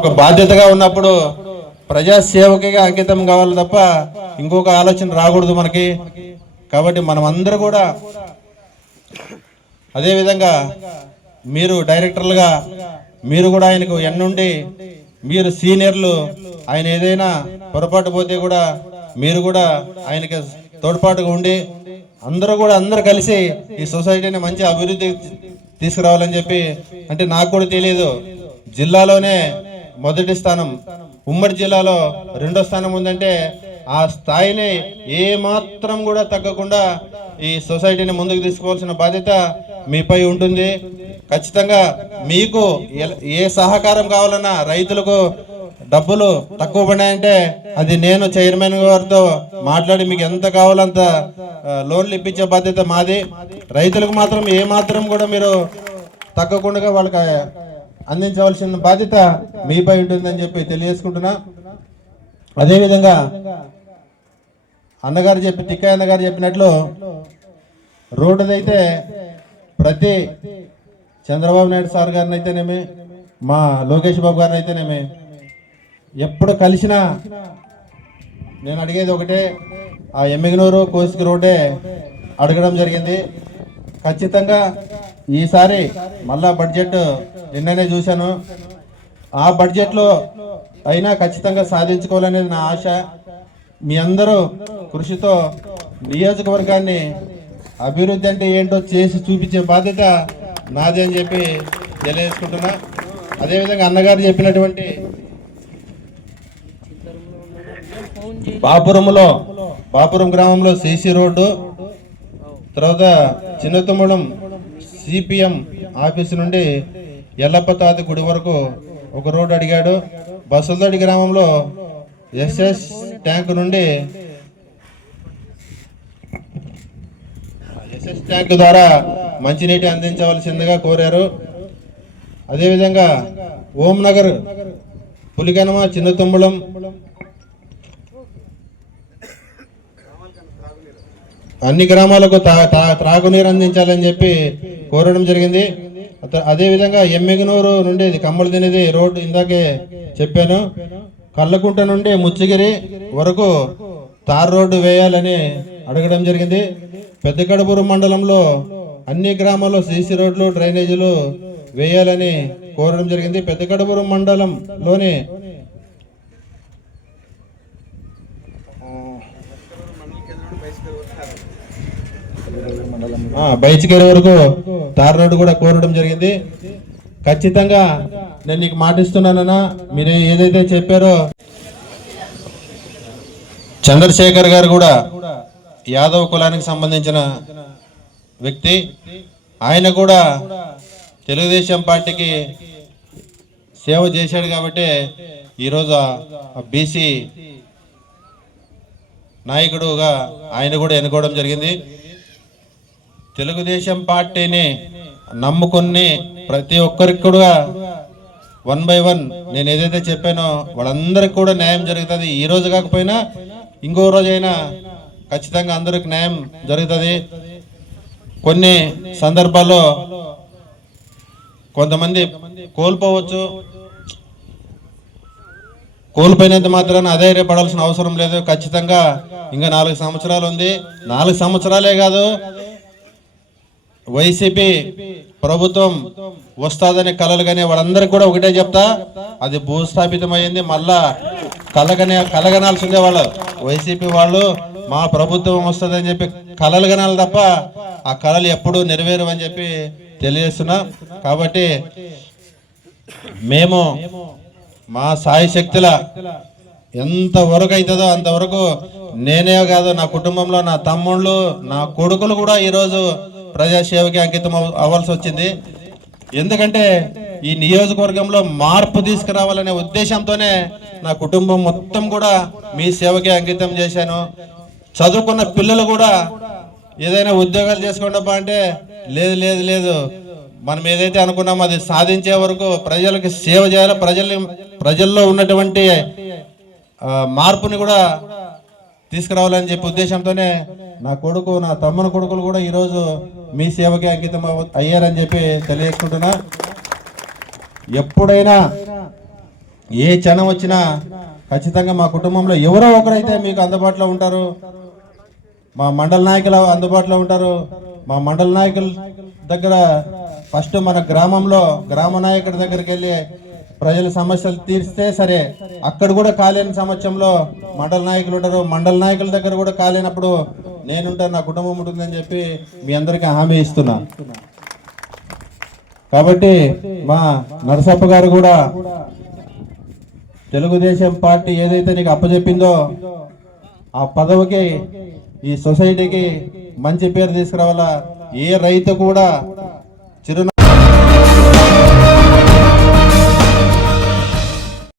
ఒక బాధ్యతగా ఉన్నప్పుడు ప్రజాసేవకిగా అంకితం కావాలి తప్ప ఇంకొక ఆలోచన రాకూడదు మనకి. కాబట్టి మనం అందరూ కూడా అదేవిధంగా మీరు డైరెక్టర్లుగా మీరు కూడా ఆయనకు ఎన్నుండి మీరు సీనియర్లు ఆయన ఏదైనా పొరపాటు పోతే కూడా మీరు కూడా ఆయనకి తోడ్పాటుగా ఉండి అందరూ కూడా అందరూ కలిసి ఈ సొసైటీని మంచి అభివృద్ధి తీసుకురావాలని చెప్పి అంటే నాకు కూడా తెలియదు. జిల్లాలోనే మొదటి స్థానం ఉమ్మడి జిల్లాలో రెండో స్థానం ఉందంటే ఆ స్థాయిని ఏ మాత్రం కూడా తగ్గకుండా ఈ సొసైటీని ముందుకు తీసుకోవాల్సిన బాధ్యత మీపై ఉంటుంది. ఖచ్చితంగా మీకు ఏ సహకారం కావాలన్నా రైతులకు డబ్బులు తక్కువ పడినాయంటే అది నేను చైర్మన్ గారితో మాట్లాడి మీకు ఎంత కావాలంత లోన్లు ఇప్పించే బాధ్యత మాది. రైతులకు మాత్రం ఏ మాత్రం కూడా మీరు తగ్గకుండా వాళ్ళకి అందించవలసిన బాధ్యత మీపై ఉంటుందని చెప్పి తెలియజేసుకుంటున్నా. అదేవిధంగా అన్నగారు చెప్పి టిక్కా అన్నగారు చెప్పినట్లు రోడ్డుదైతే ప్రతి చంద్రబాబు నాయుడు సార్ గారిని అయితేనేమి మా లోకేష్ బాబు గారిని అయితేనేమి ఎప్పుడు కలిసినా నేను అడిగేది ఒకటే ఆ ఎమ్మిగనూరు కోసికి రోడ్డే అడగడం జరిగింది. ఖచ్చితంగా ఈసారి మళ్ళా బడ్జెట్ నిన్ననే చూశాను. ఆ బడ్జెట్లో అయినా ఖచ్చితంగా సాధించుకోవాలనేది నా ఆశ. మీ అందరూ కృషితో నియోజకవర్గాన్ని అభివృద్ధి అంటే ఏంటో చేసి చూపించే బాధ్యత నాది అని చెప్పి తెలియజేసుకుంటున్నా. అదేవిధంగా అన్నగారు చెప్పినటువంటి బాపురంలో బాపురం గ్రామంలో సిసి రోడ్డు తర్వాత చిన్నతుమ్మడం సిపిఎం ఆఫీస్ నుండి ఎల్లప్పతాతి గుడి వరకు ఒక రోడ్డు అడిగాడు. బసలదడి గ్రామంలో ఎస్ఎస్ ట్యాంక్ నుండి ఎస్ఎస్ ట్యాంక్ ద్వారా మంచినీటి అందించవలసిందిగా కోరారు. అదేవిధంగా ఓం నగర్ పులికనమ చిన్నతుమ్మలం అన్ని గ్రామాలకు త్రాగునీరు అందించాలని చెప్పి కోరడం జరిగింది. అదేవిధంగా ఎమ్మెగనూరు నుండి ఇది కమ్మలు తినేది రోడ్డు ఇందాకే చెప్పాను. కళ్ళకుంట నుండి ముచ్చిగిరి వరకు తార్ రోడ్డు వేయాలని అడగడం జరిగింది. పెద్ద మండలంలో అన్ని గ్రామాల్లో సీసీ రోడ్లు డ్రైనేజీలు వేయాలని కోరడం జరిగింది. పెద్ద మండలంలోని బైచికేరు వరకు తార్ రోడ్డు కూడా కోరడం జరిగింది. ఖచ్చితంగా నేను నీకు మాటిస్తున్నానన్నా మీరు ఏదైతే చెప్పారో చంద్రశేఖర్ గారు కూడా యాదవ్ కులానికి సంబంధించిన వ్యక్తి. ఆయన కూడా తెలుగుదేశం పార్టీకి సేవ చేశాడు కాబట్టి ఈరోజు బీసీ నాయకుడుగా ఆయన కూడా ఎన్నుకోవడం జరిగింది. తెలుగుదేశం పార్టీని నమ్ముకుని ప్రతి ఒక్కరికి కూడా వన్ బై వన్ నేను ఏదైతే చెప్పానో వాళ్ళందరికీ కూడా న్యాయం జరుగుతుంది. ఈ రోజు కాకపోయినా ఇంకో రోజైనా ఖచ్చితంగా అందరికి న్యాయం జరుగుతుంది. కొన్ని సందర్భాల్లో కొంతమంది కోల్పోవచ్చు. కోల్పోయినంత మాత్రాన అధైర్యపడాల్సిన అవసరం లేదు. ఖచ్చితంగా ఇంకా నాలుగు సంవత్సరాలు ఉంది. నాలుగు సంవత్సరాలే కాదు వైసీపీ ప్రభుత్వం వస్తాదని కలలు కానీ వాళ్ళందరికీ కూడా ఒకటే చెప్తా అది భూస్థాపితమైంది. మళ్ళా కలగనే కలగనాల్సిందే వాళ్ళు. వైసీపీ వాళ్ళు మా ప్రభుత్వం వస్తుందని చెప్పి కలలు కనాలి తప్ప ఆ కళలు ఎప్పుడూ నెరవేరవని చెప్పి తెలియజేస్తున్నా. కాబట్టి మేము మా సాయి శక్తుల ఎంత వరకు అవుతుందో అంతవరకు నేనే కాదు నా కుటుంబంలో నా తమ్ముళ్ళు నా కొడుకులు కూడా ఈరోజు ప్రజాసేవకి అంకితం అవ- అవ్వాల్సి వచ్చింది. ఎందుకంటే ఈ నియోజకవర్గంలో మార్పు తీసుకురావాలనే ఉద్దేశంతోనే నా కుటుంబం మొత్తం కూడా మీ సేవకి అంకితం చేశాను. చదువుకున్న పిల్లలు కూడా ఏదైనా ఉద్యోగాలు చేసుకోండబ్బా అంటే లేదు లేదు లేదు. మనం ఏదైతే అనుకున్నామో అది సాధించే వరకు ప్రజలకు సేవ చేయాలి ప్రజల్ని ప్రజల్లో ఉన్నటువంటి మార్పుని కూడా తీసుకురావాలని చెప్పి ఉద్దేశంతోనే నా కొడుకు నా తమ్ముని కొడుకులు కూడా ఈరోజు మీ సేవకి అంకితం అయ్యారని చెప్పి తెలియకుంటున్నా ఎప్పుడైనా ఏ క్షణం వచ్చినా ఖచ్చితంగా మా కుటుంబంలో ఎవరో ఒకరైతే మీకు అందుబాటులో ఉంటారు. మా మండల నాయకులు అందుబాటులో ఉంటారు. మా మండల నాయకుల దగ్గర ఫస్ట్ మన గ్రామంలో గ్రామ నాయకుడి దగ్గరికి వెళ్ళి ప్రజల సమస్యలు తీర్స్తే సరే అక్కడ కూడా కాలేని సమక్షంలో మండల నాయకులు ఉంటారు. మండల నాయకుల దగ్గర కూడా కాలేనప్పుడు నేనుంటాను నా కుటుంబం ఉంటుందని చెప్పి మీ అందరికీ హామీ ఇస్తున్నా. కాబట్టి మా నరసప్ప గారు కూడా తెలుగుదేశం పార్టీ ఏదైతే నీకు అప్పచెప్పిందో ఆ పదవికి ఈ సొసైటీకి మంచి పేరు తీసుకురావాలా? ఏ రైతు కూడా చిరునా